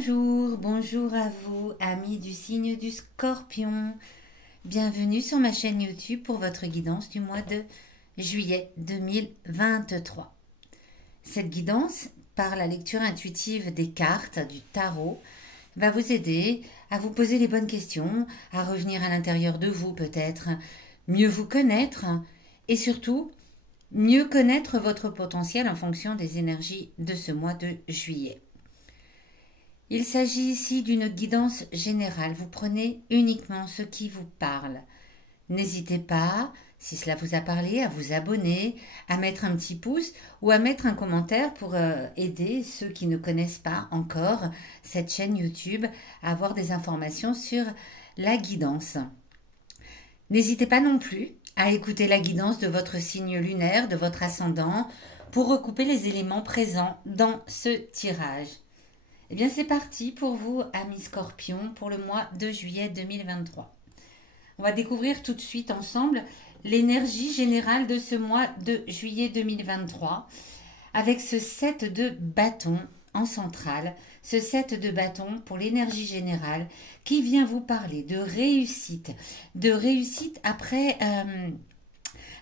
Bonjour, bonjour à vous, amis du signe du Scorpion. Bienvenue sur ma chaîne YouTube pour votre guidance du mois de juillet 2023. Cette guidance, par la lecture intuitive des cartes du tarot, va vous aider à vous poser les bonnes questions, à revenir à l'intérieur de vous peut-être, mieux vous connaître et surtout mieux connaître votre potentiel en fonction des énergies de ce mois de juillet. Il s'agit ici d'une guidance générale. Vous prenez uniquement ce qui vous parle. N'hésitez pas, si cela vous a parlé, à vous abonner, à mettre un petit pouce ou à mettre un commentaire pour aider ceux qui ne connaissent pas encore cette chaîne YouTube à avoir des informations sur la guidance. N'hésitez pas non plus à écouter la guidance de votre signe lunaire, de votre ascendant, pour recouper les éléments présents dans ce tirage. Eh bien, c'est parti pour vous, amis Scorpions, pour le mois de juillet 2023. On va découvrir tout de suite ensemble l'énergie générale de ce mois de juillet 2023 avec ce 7 de bâton en centrale, ce 7 de bâton pour l'énergie générale qui vient vous parler de réussite après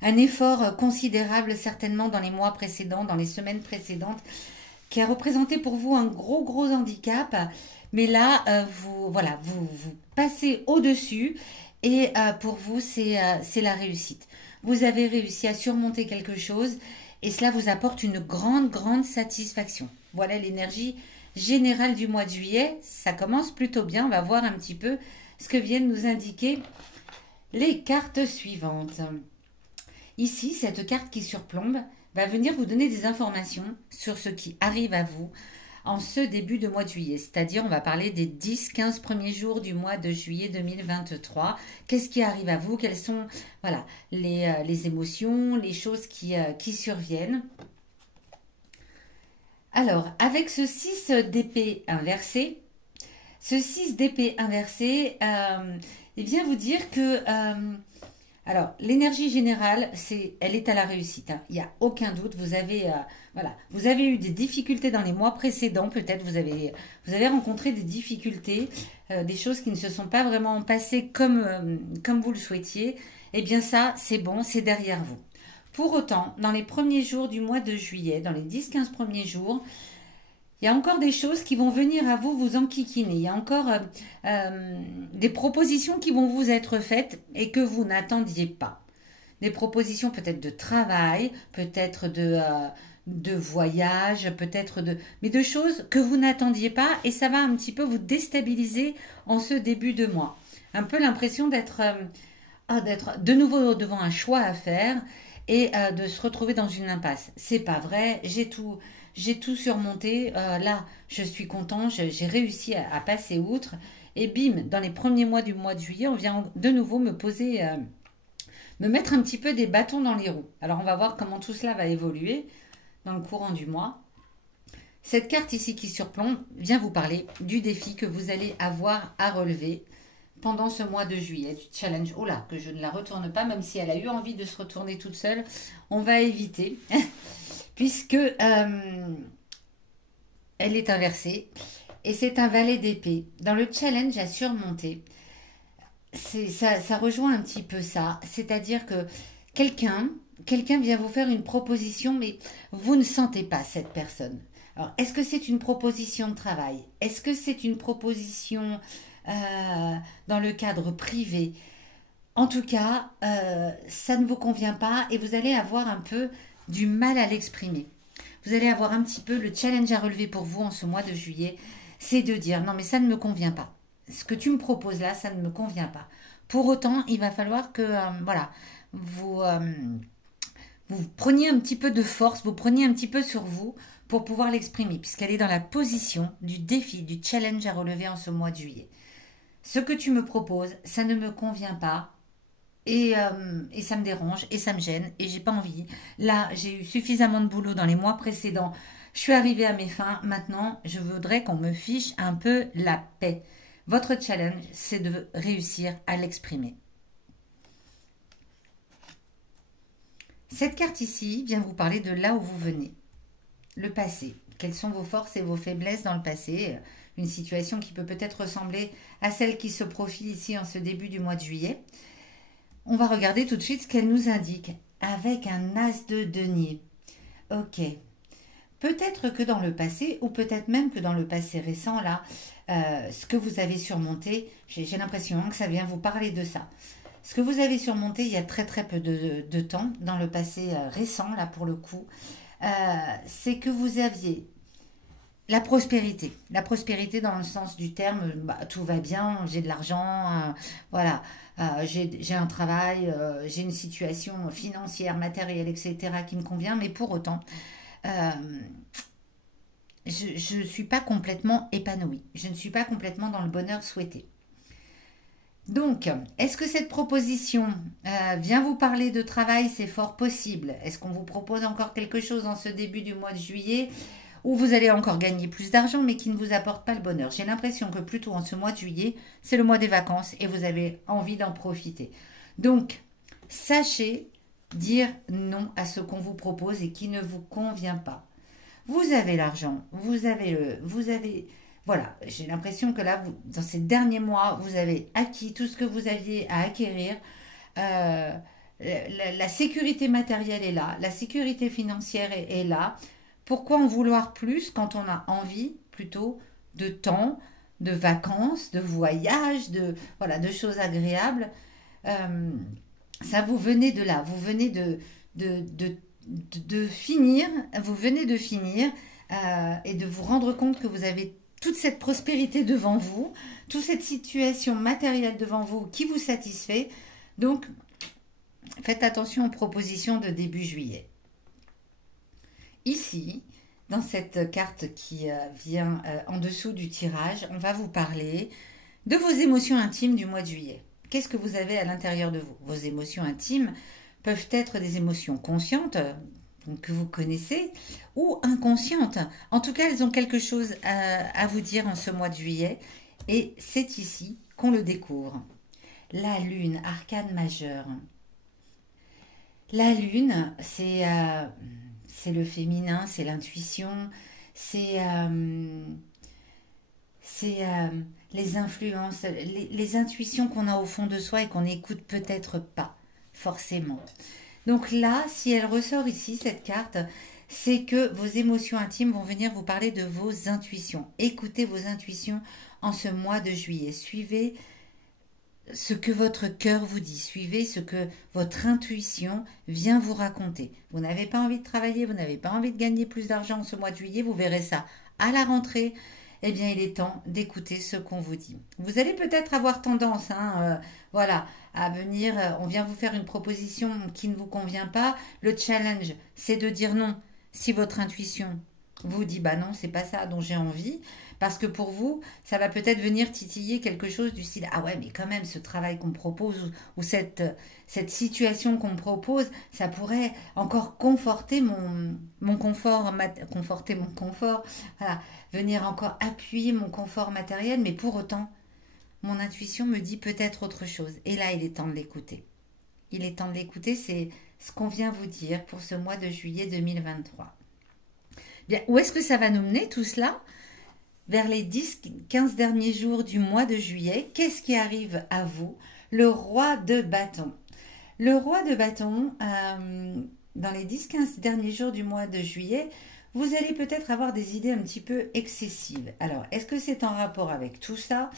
un effort considérable certainement dans les mois précédents, dans les semaines précédentes, qui a représenté pour vous un gros handicap, mais là, vous passez au-dessus et pour vous, c'est la réussite. Vous avez réussi à surmonter quelque chose et cela vous apporte une grande satisfaction. Voilà l'énergie générale du mois de juillet. Ça commence plutôt bien. On va voir un petit peu ce que viennent nous indiquer les cartes suivantes. Ici, cette carte qui surplombe va venir vous donner des informations sur ce qui arrive à vous en ce début de mois de juillet. C'est-à-dire, on va parler des 10-15 premiers jours du mois de juillet 2023. Qu'est-ce qui arrive à vous? Quelles sont les émotions, les choses qui surviennent? Alors, avec ce 6 d'épée inversé, il vient vous dire que... alors, l'énergie générale, elle est à la réussite. Il n'y a aucun doute. Vous avez eu des difficultés dans les mois précédents. Peut-être vous avez rencontré des difficultés, des choses qui ne se sont pas vraiment passées comme vous le souhaitiez. Eh bien ça, c'est bon, c'est derrière vous. Pour autant, dans les premiers jours du mois de juillet, dans les 10-15 premiers jours, il y a encore des choses qui vont venir à vous enquiquiner. Il y a encore des propositions qui vont vous être faites et que vous n'attendiez pas. Des propositions peut-être de travail, peut-être de voyage, mais de choses que vous n'attendiez pas et ça va un petit peu vous déstabiliser en ce début de mois. Un peu l'impression d'être de nouveau devant un choix à faire et de se retrouver dans une impasse. C'est pas vrai, j'ai tout surmonté, là je suis content, j'ai réussi à passer outre et bim, dans les premiers mois du mois de juillet, on vient de nouveau me mettre un petit peu des bâtons dans les roues. Alors on va voir comment tout cela va évoluer dans le courant du mois. Cette carte ici qui surplombe vient vous parler du défi que vous allez avoir à relever pendant ce mois de juillet, du challenge. Oh là, que je ne la retourne pas, même si elle a eu envie de se retourner toute seule, on va éviter. Puisque elle est inversée et c'est un valet d'épée. Dans le challenge à surmonter, ça rejoint un petit peu ça, c'est-à-dire que quelqu'un vient vous faire une proposition, mais vous ne sentez pas cette personne. Alors, est-ce que c'est une proposition de travail? Est-ce que c'est une proposition dans le cadre privé? En tout cas, ça ne vous convient pas et vous allez avoir un peu du mal à l'exprimer. Vous allez avoir un petit peu le challenge à relever pour vous en ce mois de juillet, c'est de dire non mais ça ne me convient pas. Ce que tu me proposes là, ça ne me convient pas. Pour autant, il va falloir que vous preniez un petit peu de force, vous preniez un petit peu sur vous pour pouvoir l'exprimer, puisqu'elle est dans la position du défi, du challenge à relever en ce mois de juillet. Ce que tu me proposes, ça ne me convient pas. Et ça me dérange et ça me gêne et j'ai pas envie. Là, j'ai eu suffisamment de boulot dans les mois précédents. Je suis arrivée à mes fins. Maintenant, je voudrais qu'on me fiche un peu la paix. Votre challenge, c'est de réussir à l'exprimer. Cette carte ici vient vous parler de là où vous venez. Le passé. Quelles sont vos forces et vos faiblesses dans le passé? une situation qui peut peut-être ressembler à celle qui se profile ici en ce début du mois de juillet. On va regarder tout de suite ce qu'elle nous indique avec un as de denier. Ok. Peut-être que dans le passé, ou peut-être même que dans le passé récent, là, ce que vous avez surmonté, j'ai l'impression que ça vient vous parler de ça. Ce que vous avez surmonté il y a très très peu de temps, dans le passé récent, là pour le coup, c'est que vous aviez la prospérité. La prospérité dans le sens du terme, bah, tout va bien, j'ai de l'argent, voilà, j'ai un travail, j'ai une situation financière, matérielle, etc. qui me convient, mais pour autant, euh, je ne suis pas complètement épanouie. Je ne suis pas complètement dans le bonheur souhaité. Donc, est-ce que cette proposition vient vous parler de travail? C'est fort possible. Est-ce qu'on vous propose encore quelque chose en ce début du mois de juillet où vous allez encore gagner plus d'argent mais qui ne vous apporte pas le bonheur? J'ai l'impression que plutôt en ce mois de juillet, c'est le mois des vacances et vous avez envie d'en profiter. Donc, sachez dire non à ce qu'on vous propose et qui ne vous convient pas. Vous avez l'argent, vous avez, voilà, j'ai l'impression que là, dans ces derniers mois, vous avez acquis tout ce que vous aviez à acquérir. Euh, la sécurité matérielle est là, la sécurité financière est là. Pourquoi en vouloir plus quand on a envie plutôt de temps, de vacances, de voyages, voilà, de choses agréables. Euh, Ça, vous venez de là, vous venez de, de, de finir, vous venez de finir et de vous rendre compte que vous avez toute cette prospérité devant vous, toute cette situation matérielle devant vous qui vous satisfait. Donc, faites attention aux propositions de début juillet. Ici, dans cette carte qui vient en dessous du tirage, on va vous parler de vos émotions intimes du mois de juillet. Qu'est-ce que vous avez à l'intérieur de vous? Vos émotions intimes peuvent être des émotions conscientes, que vous connaissez, ou inconscientes. En tout cas, elles ont quelque chose à vous dire en ce mois de juillet. Et c'est ici qu'on le découvre. La lune, arcane majeure. La lune, c'est le féminin, c'est l'intuition, c'est les influences, les intuitions qu'on a au fond de soi et qu'on n'écoute peut-être pas, forcément. Donc là, si elle ressort ici, cette carte, c'est que vos émotions intimes vont venir vous parler de vos intuitions. Écoutez vos intuitions en ce mois de juillet. Suivez ce que votre cœur vous dit, suivez ce que votre intuition vient vous raconter. Vous n'avez pas envie de travailler, vous n'avez pas envie de gagner plus d'argent en ce mois de juillet, vous verrez ça à la rentrée. Eh bien, il est temps d'écouter ce qu'on vous dit. Vous allez peut-être avoir tendance, voilà, à venir, on vient vous faire une proposition qui ne vous convient pas. Le challenge, c'est de dire non. Si votre intuition vous dit, bah non, c'est pas ça dont j'ai envie, parce que pour vous, ça va peut-être venir titiller quelque chose du style, ah ouais, mais quand même, ce travail qu'on me propose ou cette situation qu'on me propose, ça pourrait encore conforter mon confort, conforter mon confort, voilà, venir encore appuyer mon confort matériel, mais pour autant, mon intuition me dit peut-être autre chose. Et là, il est temps de l'écouter. Il est temps de l'écouter, c'est ce qu'on vient vous dire pour ce mois de juillet 2023. Bien, où est-ce que ça va nous mener tout cela? Vers les 10-15 derniers jours du mois de juillet, qu'est-ce qui arrive à vous? Le roi de bâton. Le roi de bâton, dans les 10-15 derniers jours du mois de juillet, vous allez peut-être avoir des idées un petit peu excessives. Alors, est-ce que c'est en rapport avec tout ça?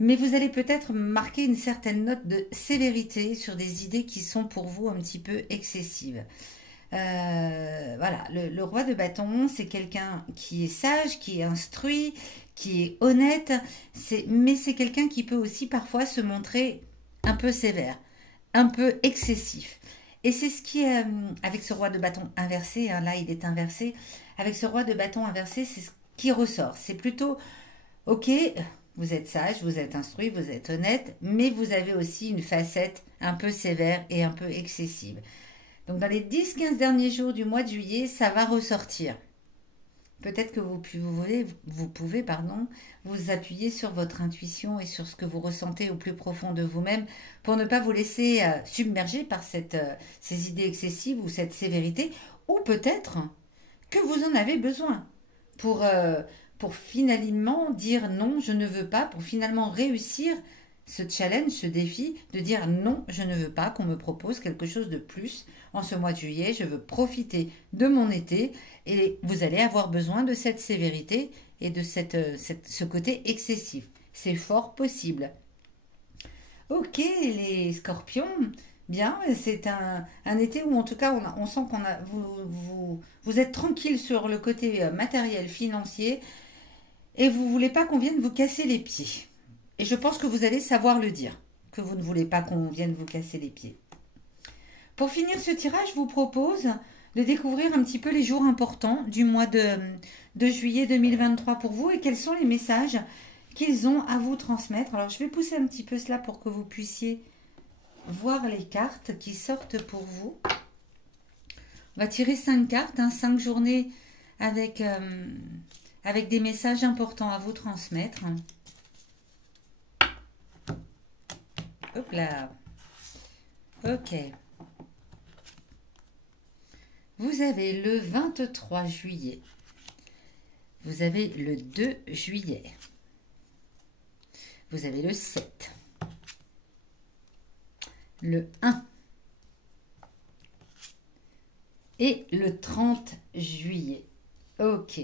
Mais vous allez peut-être marquer une certaine note de sévérité sur des idées qui sont pour vous un petit peu excessives. Voilà, le roi de bâton, c'est quelqu'un qui est sage, qui est instruit, qui est honnête, mais c'est quelqu'un qui peut aussi parfois se montrer un peu sévère, un peu excessif. Et c'est ce qui est, avec ce roi de bâton inversé, là il est inversé, avec ce roi de bâton inversé, c'est ce qui ressort. C'est plutôt, ok, vous êtes sage, vous êtes instruit, vous êtes honnête, mais vous avez aussi une facette un peu sévère et un peu excessive. Donc dans les 10-15 derniers jours du mois de juillet, ça va ressortir. Peut-être que vous pouvez vous appuyer sur votre intuition et sur ce que vous ressentez au plus profond de vous-même pour ne pas vous laisser submerger par ces idées excessives ou cette sévérité, ou peut-être que vous en avez besoin pour pour finalement dire non, je ne veux pas, pour finalement réussir ce challenge, ce défi, de dire non, je ne veux pas qu'on me propose quelque chose de plus en ce mois de juillet, je veux profiter de mon été et vous allez avoir besoin de cette sévérité et de ce côté excessif. C'est fort possible. Ok, les scorpions, bien, c'est un été où en tout cas on sent vous êtes tranquille sur le côté matériel, financier et vous ne voulez pas qu'on vienne vous casser les pieds. Et je pense que vous allez savoir le dire, que vous ne voulez pas qu'on vienne vous casser les pieds. Pour finir ce tirage, je vous propose de découvrir un petit peu les jours importants du mois de juillet 2023 pour vous et quels sont les messages qu'ils ont à vous transmettre. Alors, je vais pousser un petit peu cela pour que vous puissiez voir les cartes qui sortent pour vous. On va tirer 5 cartes, 5 journées avec des messages importants à vous transmettre. Hop là. Ok. Vous avez le 23 juillet. Vous avez le 2 juillet. Vous avez le 7. Le 1. Et le 30 juillet. Ok.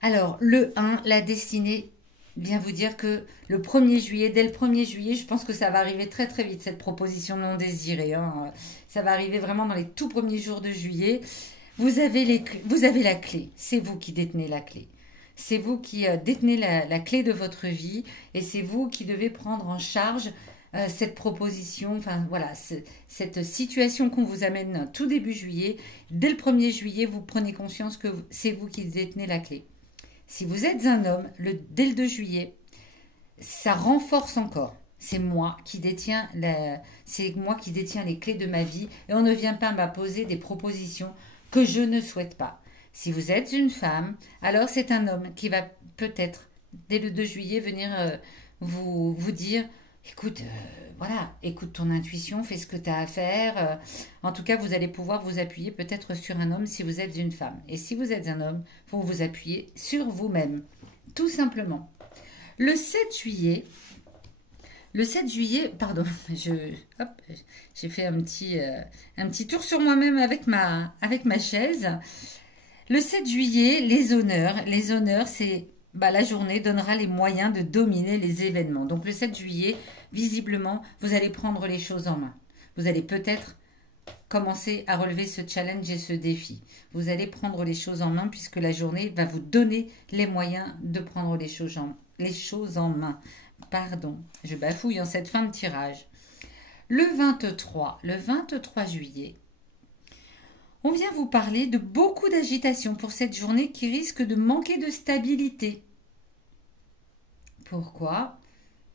Alors, le 1, la destinée vient vous dire que le 1er juillet, dès le 1er juillet, je pense que ça va arriver très très vite, cette proposition non désirée. Hein. Ça va arriver vraiment dans les tout premiers jours de juillet. Vous avez la clé. C'est vous qui détenez la clé. C'est vous qui détenez la clé de votre vie et c'est vous qui devez prendre en charge cette proposition, enfin voilà, cette situation qu'on vous amène tout début juillet. Dès le 1er juillet, vous prenez conscience que c'est vous qui détenez la clé. Si vous êtes un homme, dès le 2 juillet, ça renforce encore. C'est moi qui détiens les clés de ma vie et on ne vient pas m'imposer des propositions que je ne souhaite pas. Si vous êtes une femme, alors c'est un homme qui va peut-être, dès le 2 juillet, venir vous dire écoute, voilà, écoute ton intuition, fais ce que tu as à faire. En tout cas, vous allez pouvoir vous appuyer peut-être sur un homme si vous êtes une femme. Et si vous êtes un homme, vous vous appuyez sur vous-même, tout simplement. Le 7 juillet, pardon, j'ai fait un petit tour sur moi-même avec ma chaise. Le 7 juillet, les honneurs, c'est la journée donnera les moyens de dominer les événements. Donc le 7 juillet, visiblement, vous allez prendre les choses en main. Vous allez peut-être commencer à relever ce challenge et ce défi. Vous allez prendre les choses en main puisque la journée va vous donner les moyens de prendre les choses en main. Pardon, je bafouille en cette fin de tirage. Le 23 juillet, on vient vous parler de beaucoup d'agitation pour cette journée qui risque de manquer de stabilité. Pourquoi?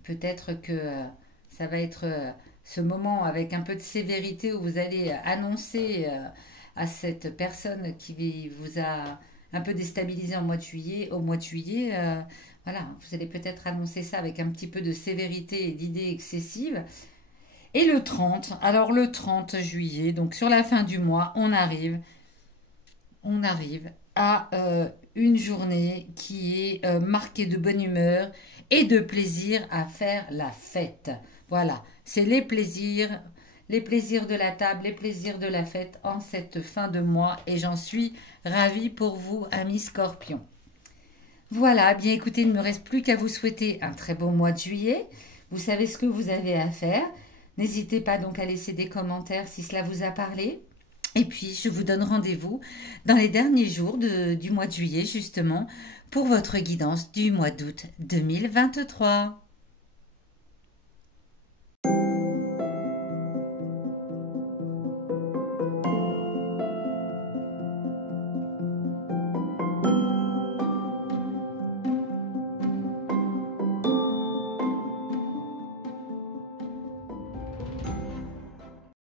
Peut-être que ça va être ce moment avec un peu de sévérité où vous allez annoncer à cette personne qui vous a un peu déstabilisé au mois de juillet, voilà, vous allez peut-être annoncer ça avec un petit peu de sévérité et d'idées excessives. Et le 30, alors le 30 juillet, donc sur la fin du mois, on arrive à une journée qui est marquée de bonne humeur et de plaisir à faire la fête. Voilà, c'est les plaisirs de la table, les plaisirs de la fête en cette fin de mois et j'en suis ravie pour vous, amis Scorpions. Voilà, bien écoutez, il ne me reste plus qu'à vous souhaiter un très beau mois de juillet. Vous savez ce que vous avez à faire. N'hésitez pas donc à laisser des commentaires si cela vous a parlé. Et puis, je vous donne rendez-vous dans les derniers jours du mois de juillet, justement, pour votre guidance du mois d'août 2023.